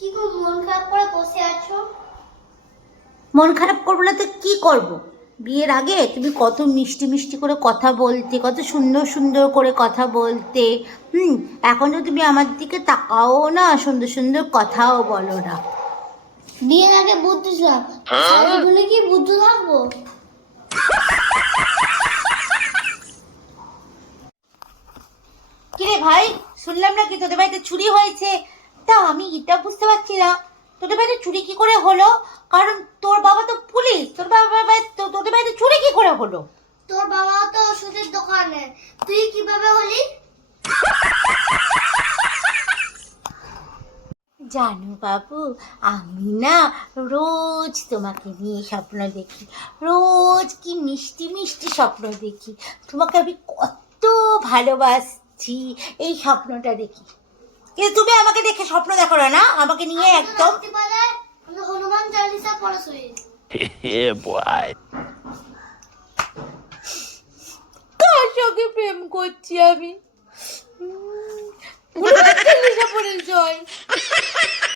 কি গো মন খারাপ করে বসে আছো? মন খারাপ করব না তো কি করব? বিয়ের আগে তুমি কত মিষ্টি মিষ্টি করে কথা বলতে কত সুন্দর সুন্দর করে কথা বলতে হুম এখন তো তুমি আমার দিকে তাকাও না সুন্দর সুন্দর কথাও বলো না। বিয়ের আগে বুদ্ধ ছিলাম। বলে কি বুদ্ধ থাকব? কিরে ভাই শুনলাম নাকি তোদের বাড়িতে চুরি হয়েছে? তা আমি এটা বুঝতে পারছি না তোদের বাড়িতে চুরি কি করে হলো? কারণ তোর বাবা তো পুলিশ। তোর বাবা তো- তোদের বাড়িতে চুরি কি করে হলো? তোর বাবা তো ওষুধের দোকানে। তুই কীভাবে হলি? জানো বাবু আমি না রোজ তোমাকে নিয়ে স্বপ্ন দেখি। রোজ কি মিষ্টি মিষ্টি স্বপ্ন দেখি। তোমাকে আমি কত ভালোবাসছি। এই স্বপ্নটা দেখি। কিন্তু তুমি আমাকে দেখে স্বপ্ন দেখো না না আমাকে নিয়ে একদম হনুমান চালিসা পড়ে কার সঙ্গে প্রেম করছি আমি? হনুমান চালিসা পড়ে জয়